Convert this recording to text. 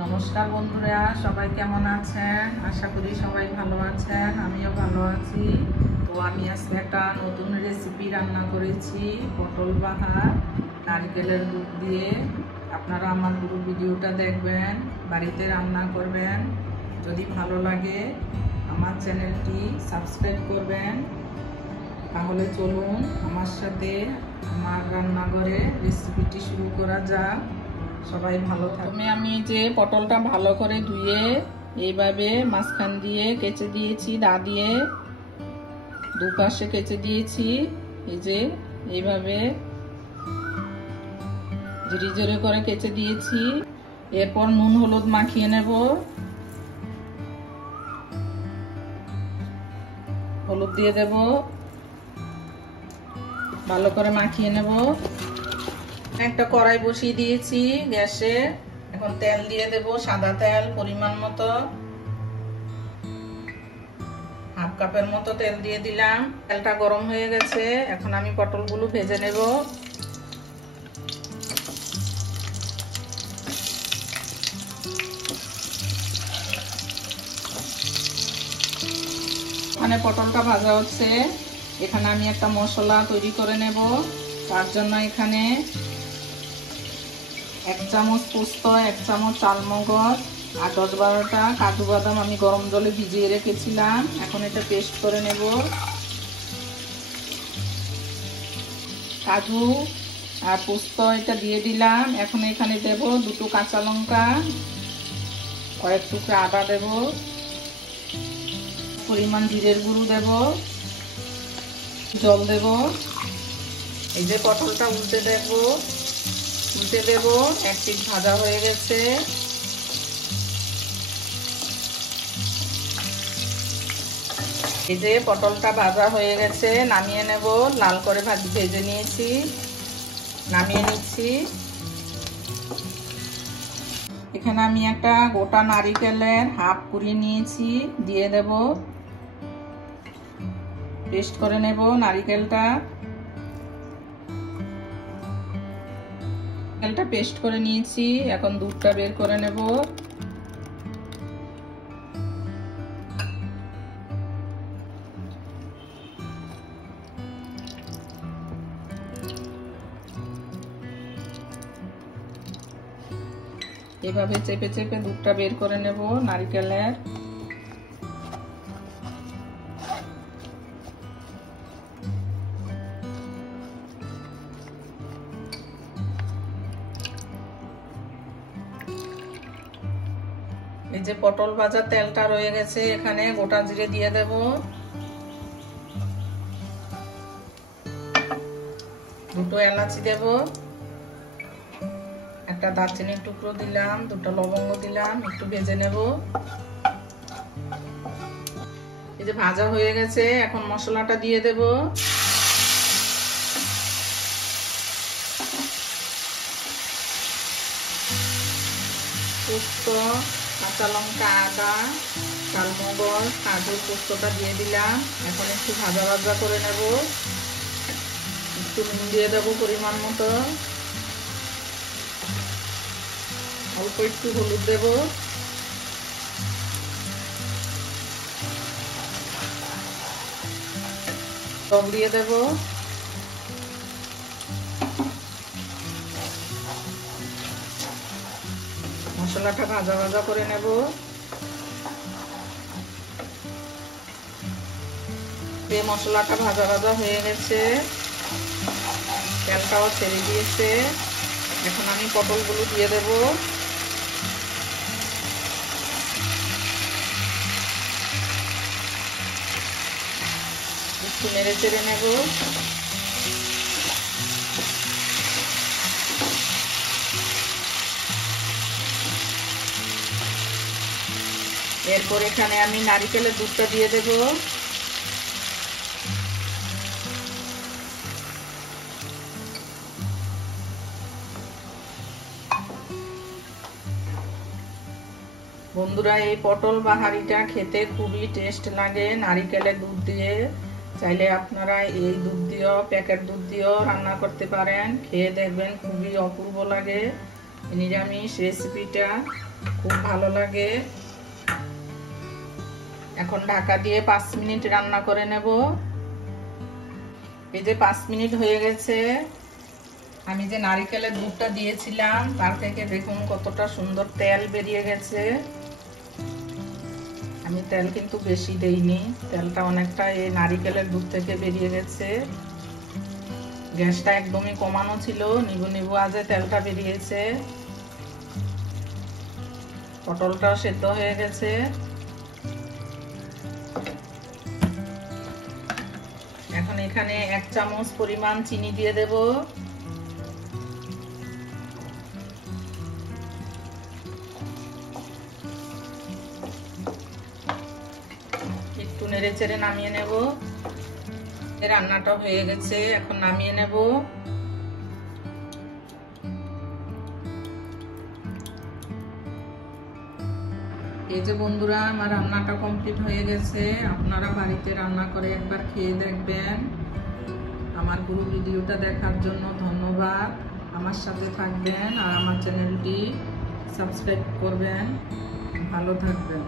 নমস্কার বন্ধুরা, সবাই কেমন আছেন? আশা করি সবাই ভালো আছেন, আমিও ভালো আছি। তো আমি আজকে একটা নতুন রেসিপি রান্না করেছি, পটল বাহার নারকেলের দুধ দিয়ে। আপনারা আমার পুরো ভিডিওটা দেখবেন, বাড়িতে রান্না করবেন। যদি ভালো লাগে আমার চ্যানেলটি সাবস্ক্রাইব করবেন। তাহলে চলুন আমার সাথে আমার রান্নাঘরে রেসিপিটি শুরু করা যাক। সবাই ভালো থাকবে। আমি যে পটলটা ভালো করে ধুয়ে এইভাবে মাঝখান দিয়ে কেচে দিয়েছি, দা দিয়ে দুপাশে কেচে দিয়েছি। এই যে এইভাবে ঝিরিঝিরি করে কেচে দিয়েছি। এরপর নুন হলুদ মাখিয়ে নেব। হলুদ দিয়ে দেব, ভালো করে মাখিয়ে নেব। একটা কড়াই বসিয়ে দিয়েছি গ্যাসে। এখন তেল দিয়ে দেব, সাদা তেল পরিমাণ মতো, হাফ কাপের মতো তেল দিয়ে দিলাম। তেলটা গরম হয়ে গেছে, এখন আমি পটলগুলো ভেজে নেব। এখানে পটলটা ভাজা হচ্ছে, এখানে আমি একটা মশলা তৈরি করে নেব। তার জন্য এখানে 1 চামচ পোস্ত, 1 চামচ চালমগজ আর 10-12টা কাজু বাদাম আমি গরম জলে ভিজিয়ে রেখেছিলাম। এখন এটা পেস্ট করে নেব। কাজু আর পোস্ত এটা দিয়ে দিলাম। এখন এখানে দেব 2টো কাঁচা লঙ্কা, কয়েক টুকরা আদা দেব, পরিমাণ জিরের গুঁড়ো দেব, জল দেব। এই যে পটলটা উল্টে দেব, এক পিঠ ভাজা হয়ে গেছে। এই যে পটলটা ভাজা হয়ে গেছে, নামিয়ে নেব। লাল করে ভেজে নিয়েছি, নামিয়ে নিচ্ছি। এখানে আমি একটা গোটা নারিকেলের হাফ কুড়িয়ে নিয়েছি, দিয়ে দেব। পেস্ট করে নেব নারিকেলটা। পেস্ট করে নিয়েছি, এখন দুধটা বের করে নেব। এভাবে চেপে চেপে দুধটা বের করে নেব নারিকেলের। এই যে পটল ভাজা তেলটা রয়ে গেছে, এখানে গোটা জিরে দিয়ে দেব, দুটো এলাচি দেব, একটা দারচিনির টুকরো দিলাম, দুটো লবঙ্গ দিলাম, একটু ভেজে নেব। এই যে ভাজা হয়ে গেছে, এখন মশলাটা দিয়ে দেব। পোস্ত, কাঁচা লঙ্কা, আদা, চালমগজ, কাজু, পোস্তটা দিয়ে দিলাম। এখন একটু ভাজা ভাজা করে নেব। একটু নুন দিয়ে দেবো পরিমাণ মতো, অল্প একটু হলুদ দেব, লবণ দিয়ে দেব। মশলাটা ভাজা ভাজা করে নেব। মশলাটা ভাজা ভাজা হয়ে গেছে, তেলটাও ছেড়ে দিয়েছে। এখন আমি পটলগুলো দিয়ে দেব। একটু নেড়ে চেড়ে নেব। এরপর এখানে আমি নারিকেলের দুধটা দিয়ে দেব। বন্ধুরা, এই পটল বাহারিটা খেতে খুবই টেস্ট লাগে নারিকেলের দুধ দিয়ে। চাইলে আপনারা এই দুধ দিয়েও, প্যাকেট দুধ দিয়েও রান্না করতে পারেন। খেয়ে দেখবেন খুবই অপূর্ব লাগে। নিরামিষ রেসিপিটা খুব ভালো লাগে। এখন ঢাকা দিয়ে 5 মিনিট রান্না করে নেব। এই যে 5 মিনিট হয়ে গেছে। আমি যে নারকেলের দুধটা দিয়েছিলাম তার থেকে দেখুন কতটা সুন্দর তেল বেরিয়ে গেছে। আমি তেল কিন্তু বেশি দেইনি, তেলটা অনেকটা এই নারকেলের দুধ থেকে বেরিয়ে গেছে। গ্যাসটা একদমই কমানো ছিল, নিবু নিবু আজে তেলটা বেরিয়েছে। পটলটাও সেদ্ধ হয়ে গেছে। এখন এখানে 1 চামচ পরিমাণ চিনি দিয়ে দেব। একটু নেড়ে চেড়ে নামিয়ে নেব। রান্নাটা হয়ে গেছে, এখন নামিয়ে নেব। এই যে বন্ধুরা, আমার রান্নাটা কমপ্লিট হয়ে গেছে। আপনারা বাড়িতে রান্না করে একবার খেয়ে দেখবেন। আমার পুরো ভিডিওটা দেখার জন্য ধন্যবাদ। আমার সাথে থাকবেন আর আমার চ্যানেলটি সাবস্ক্রাইব করবেন। ভালো থাকবেন।